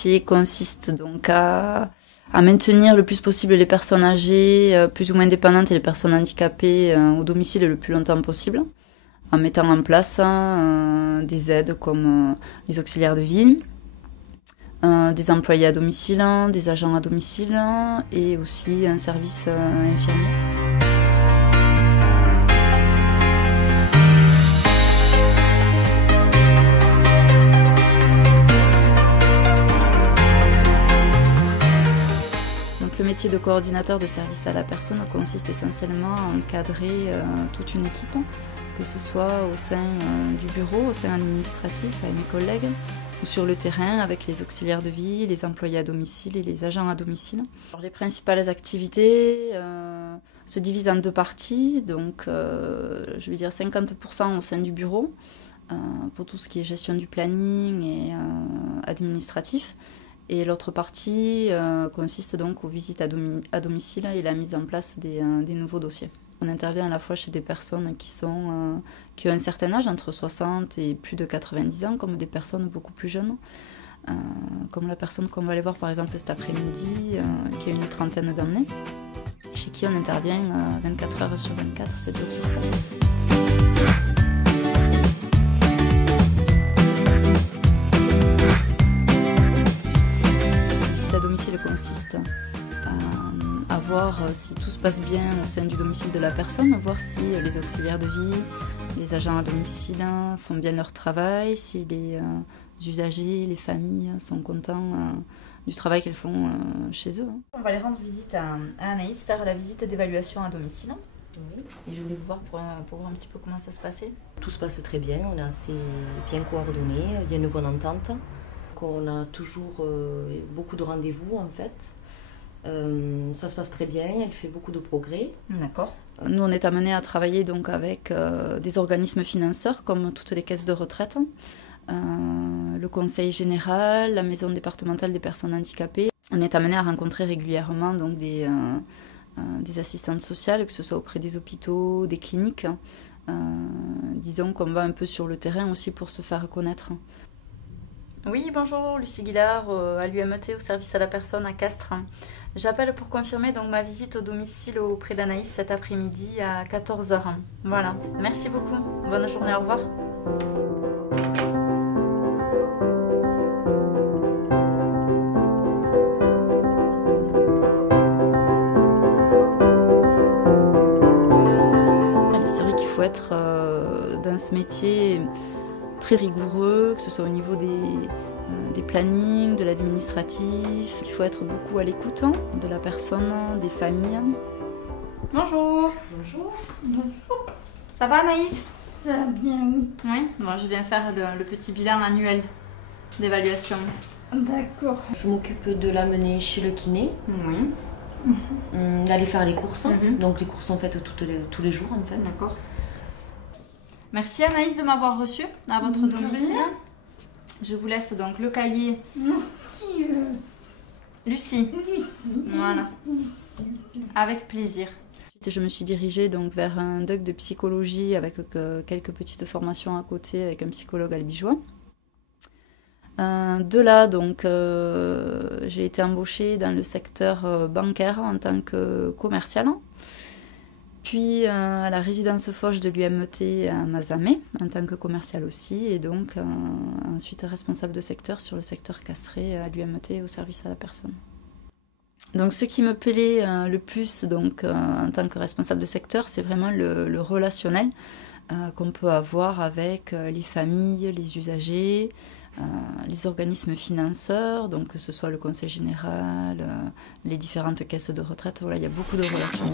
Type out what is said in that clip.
métier consiste donc à maintenir le plus possible les personnes âgées, plus ou moins dépendantes et les personnes handicapées au domicile le plus longtemps possible, en mettant en place des aides comme les auxiliaires de vie, des employés à domicile, des agents à domicile et aussi un service infirmier. Le métier de coordinateur de service à la personne consiste essentiellement à encadrer toute une équipe, que ce soit au sein du bureau, au sein administratif, avec mes collègues, ou sur le terrain avec les auxiliaires de vie, les employés à domicile et les agents à domicile. Alors, les principales activités se divisent en deux parties, donc je vais dire 50% au sein du bureau, pour tout ce qui est gestion du planning et administratif. Et l'autre partie consiste donc aux visites à domicile et la mise en place des nouveaux dossiers. On intervient à la fois chez des personnes qui ont un certain âge, entre 60 et plus de 90 ans, comme des personnes beaucoup plus jeunes, comme la personne qu'on va aller voir par exemple cet après-midi, qui a une trentaine d'années, chez qui on intervient 24 heures sur 24, 7 jours sur 7. Le consiste à voir si tout se passe bien au sein du domicile de la personne, voir si les auxiliaires de vie, les agents à domicile font bien leur travail, si les usagers, les familles sont contents du travail qu'elles font chez eux. On va aller rendre visite à Anaïs, faire la visite d'évaluation à domicile. Oui. Et je voulais vous voir pour voir un petit peu comment ça se passait. Tout se passe très bien, on est assez bien coordonnés, il y a une bonne entente. On a toujours beaucoup de rendez-vous en fait. Ça se passe très bien, elle fait beaucoup de progrès. D'accord. Nous, on est amenés à travailler donc avec des organismes financeurs comme toutes les caisses de retraite, le conseil général, la maison départementale des personnes handicapées. On est amenés à rencontrer régulièrement donc des assistantes sociales, que ce soit auprès des hôpitaux, des cliniques. Disons qu'on va un peu sur le terrain aussi pour se faire connaître. Oui, bonjour, Lucie Guillard, à l'UMT, au service à la personne à Castres. J'appelle pour confirmer donc ma visite au domicile auprès d'Anaïs cet après-midi à 14 h. Voilà, merci beaucoup. Bonne journée, au revoir. C'est vrai qu'il faut être dans ce métier très rigoureux, que ce soit au niveau des plannings, de l'administratif. Il faut être beaucoup à l'écoute de la personne, des familles. Bonjour. Bonjour. Bonjour. Ça va Anaïs? Ça va bien, oui. Oui, bon, je viens faire le petit bilan annuel d'évaluation. D'accord. Je m'occupe de l'amener chez le kiné. Oui. D'aller faire les courses. Donc les courses sont faites tous les jours en fait. D'accord. Merci Anaïs de m'avoir reçue à votre domicile. Je vous laisse donc le cahier. Merci. Lucie. Lucie. Voilà. Lucie. Avec plaisir. Je me suis dirigée donc vers un DUC de psychologie avec quelques petites formations à côté avec un psychologue albigeois. De là, donc, j'ai été embauchée dans le secteur bancaire en tant que commerciale. Puis à la résidence Foch de l'UMT à Mazamet, en tant que commerciale aussi, et donc ensuite responsable de secteur sur le secteur Castré à l'UMT au service à la personne. Donc ce qui me plaît le plus donc, en tant que responsable de secteur, c'est vraiment le relationnel qu'on peut avoir avec les familles, les usagers, les organismes financeurs, donc que ce soit le conseil général, les différentes caisses de retraite. Voilà, il y a beaucoup de relations.